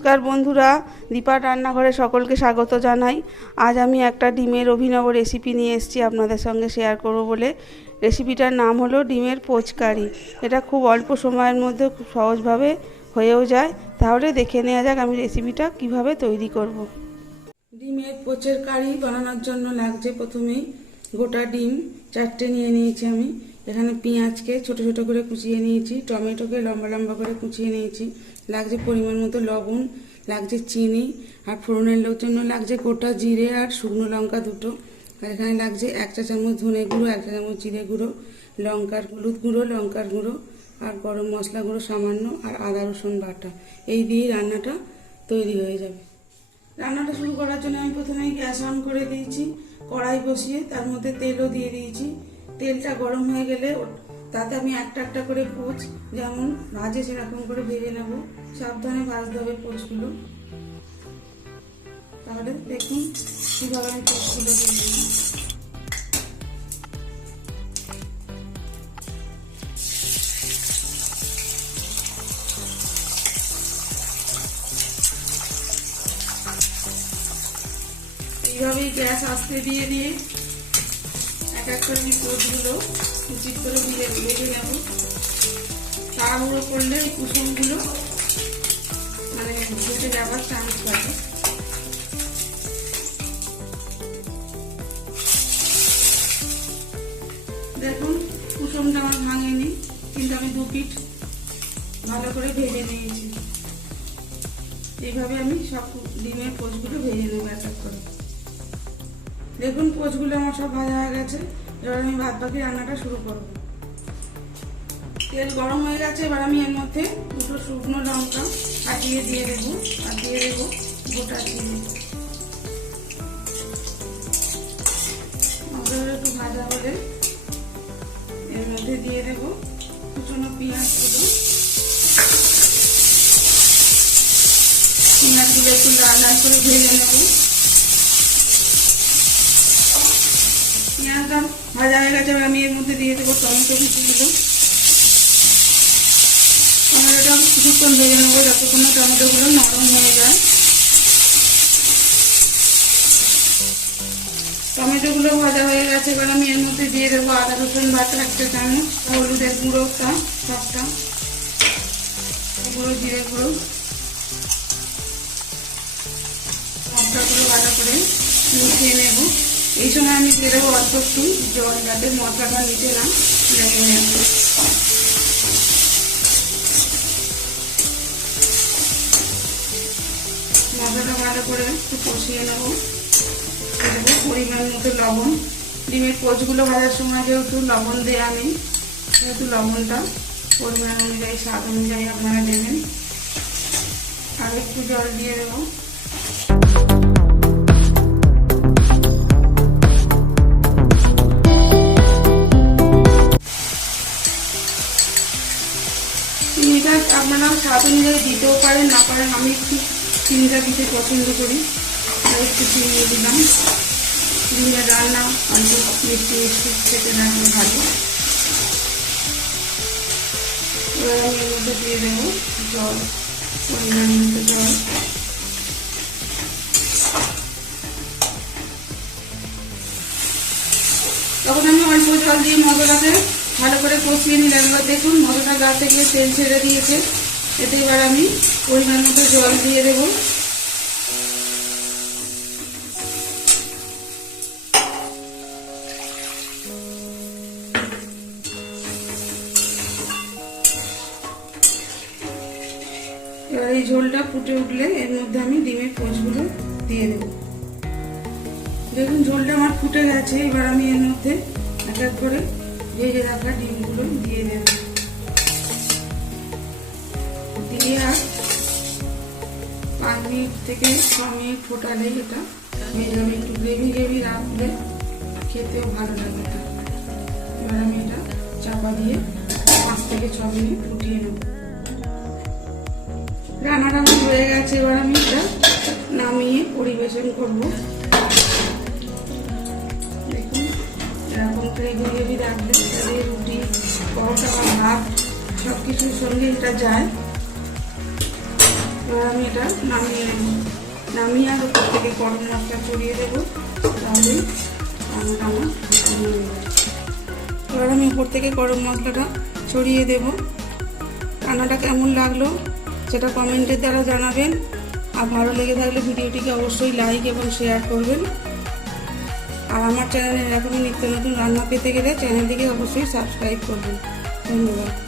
নমস্কার বন্ধুরা, দীপার রান্নাঘরে সকলকে স্বাগত জানাই। আজ আমি একটা ডিমের অভিনব রেসিপি নিয়ে এসেছি আপনাদের সঙ্গে শেয়ার করব বলে। রেসিপিটার নাম হলো ডিমের পোচকারি। এটা খুব অল্প সময়ের মধ্যে খুব সহজভাবে হয়েও যায়। তাহলে দেখে নেওয়া যাক আমি রেসিপিটা কিভাবে তৈরি করব। ডিমের পোচের কারি বানানোর জন্য লাগছে প্রথমেই গোটা ডিম 4টে নিয়ে নিয়েছি আমি। এখানে পেঁয়াজকে ছোট ছোট করে কুচিয়ে নিয়েছি, টমেটোকে লম্বা লম্বা করে কুচিয়ে নিয়েছি, লাগছে পরিমাণ মতো লবণ, লাগছে চিনি, আর ফোড়নের জন্য লাগছে গোটা জিরে আর শুকনো লঙ্কা দুটো, আর এখানে লাগছে 1 চা চামচ ধনে গুঁড়ো, 1 চা চামচ জিরে গুঁড়ো, হলুদ গুঁড়ো, লঙ্কার গুঁড়ো, আর গরম মশলা গুঁড়ো সামান্য, আর আদা রসুন বাটা। এই দিয়ে রান্নাটা তৈরি হয়ে যাবে। রান্নাটা শুরু করার জন্য আমি প্রথমেই গ্যাস অন করে দিয়েছি, কড়াই বসিয়ে তার মধ্যে তেলও দিয়ে দিয়েছি। তেলটা গরম হয়ে গেলে তাতে আমি একটা একটা করে পোচ যেমন ভাজে সেরকম করে ভেজে নেব। সাবধানে ভাজতে হবে পোচগুলো। তাহলে দেখুন কীভাবে আমি পোচগুলো ভেজে নেব। এইভাবেই গ্যাস আস্তে দিয়ে দিয়ে এক এক করে পোচগুলো উচিত করে ভেজে নেব। তাড়াহুড়ো করলে এই কুসুমগুলো ভেজে যাওয়ার চান্স থাকে। দেখুন কুসুমটা আমার ভাঙেনি, কিন্তু আমি 2 পিঠ ভালো করে ভেজে নিয়েছি। এইভাবে আমি সব ডিমের পোচগুলো ভেজে নেব এক এক করে। দেখুন পোচগুলো আমার সব ভাজা হয়ে গেছে। এবার আমি বাদ বাকি রান্নাটা শুরু করব। তেল গরম হয়ে গেছে। এবার আমি এর মধ্যে 2টো শুকনো লঙ্কা ফাটিয়ে দিয়ে দেবো, আর দিয়ে দেবো গোটা জিরে। লঙ্কাগুলো একটু ভাজা হলে এর মধ্যে দিয়ে দেবো কুচনো পেঁয়াজগুলো। পেঁয়াজগুলো একটু লাল লাল করে ভেজে নেব। পেঁয়াজটা ভাজা হয়ে গেছে। এবার আমি এর মধ্যে দিয়ে দেবো টমেটো কুচিগুলো। টমেটোটা কিছুক্ষণ ভেজে নেবো যতক্ষণ না টমেটোগুলো নরম হয়ে যায়। টমেটোগুলো ভাজা হয়ে গেছে। এবার আমি এর মধ্যে দিয়ে দেবো আদা রসুন বাটা 1 চা চামচ, হলুদের গুঁড়োটা সবটা, গুঁড়ো জিরে গুঁড়ো, মশলাগুলো ভালো করে মিশিয়ে নেব। এই সময় আমি দিয়ে দেবো অল্প একটু জল, যাতে মশলাটা নিচে না লেগে নেব। মশলাটা ভালো করে একটু কষিয়ে নেব। দেবো পরিমাণ মতো লবণ। ডিমের পোচগুলো ভাজার সময় যেহেতু লবণ দেওয়া আমি, সেহেতু লবণটা পরিমাণ অনুযায়ী, স্বাদ অনুযায়ী আপনারা দেবেন। আর একটু জল দিয়ে দেবো। চিনিটা আপনারা স্বাদ অনুযায়ী দিতেও পারেন, না পারেন। আমি একটু চিনিটা দিতে পছন্দ করি, আর একটু চিনি দিয়ে দিলাম। ডিমের রান্না অল্প মিষ্টি মিষ্টি খেতে লাগলে ভালো। এবার আমি এর মধ্যে দিয়ে দেবো জল, পরিমাণ মতো জল। তখন আমি অল্প জল দিয়ে মশলাতে ভালো করে কষিয়ে নিলাম। এবার দেখুন মশলা গা থেকে তেল ছেড়ে দিয়েছে। এতে এবার আমি পরিমাণ মতো জল দিয়ে দেবো। এবার এই ঝোলটা ফুটে উঠলে এর মধ্যে আমি ডিমের পোচগুলো দিয়ে দেবো। দেখুন ঝোলটা আমার ফুটে গেছে। এবার আমি এর মধ্যে এক এক করে ভেজে রাখা ডিমগুলো দিয়ে দেব। দিয়ে আর 5 মিনিট থেকে 6 মিনিট ফোটালেই এটা হয়ে যাবে। একটু গ্রেভি গ্রেভি রাখলে খেতেও ভালো লাগে এটা। এবার আমি এটা চাপা দিয়ে 5 থেকে 6 মিনিট ফুটিয়ে নেব। রান্নাটা আমার হয়ে গেছে। এবার আমি এটা নামিয়ে পরিবেশন করব। দেখুন এরকম গ্রেভি গ্রেভি রাখলে রুটি, পরোটা বা ভাত সব কিছুর সঙ্গে এটা যায়। এবার আমি এটা নামিয়ে নেব, নামিয়ে আর উপর থেকে গরম মশলা ছড়িয়ে দেবো, তাহলে রান্নাটা আমার হয়ে যাবে। এবার আমি উপর থেকে গরম মশলাটা ছড়িয়ে দেব। রান্নাটা কেমন লাগলো সেটা কমেন্টের দ্বারা জানাবেন, আর ভালো লেগে থাকলে ভিডিওটিকে অবশ্যই লাইক এবং শেয়ার করবেন। আর আমার চ্যানেলে এরকমই নিত্য নতুন রান্না পেতে গেলে চ্যানেলটিকে অবশ্যই সাবস্ক্রাইব করবেন। ধন্যবাদ।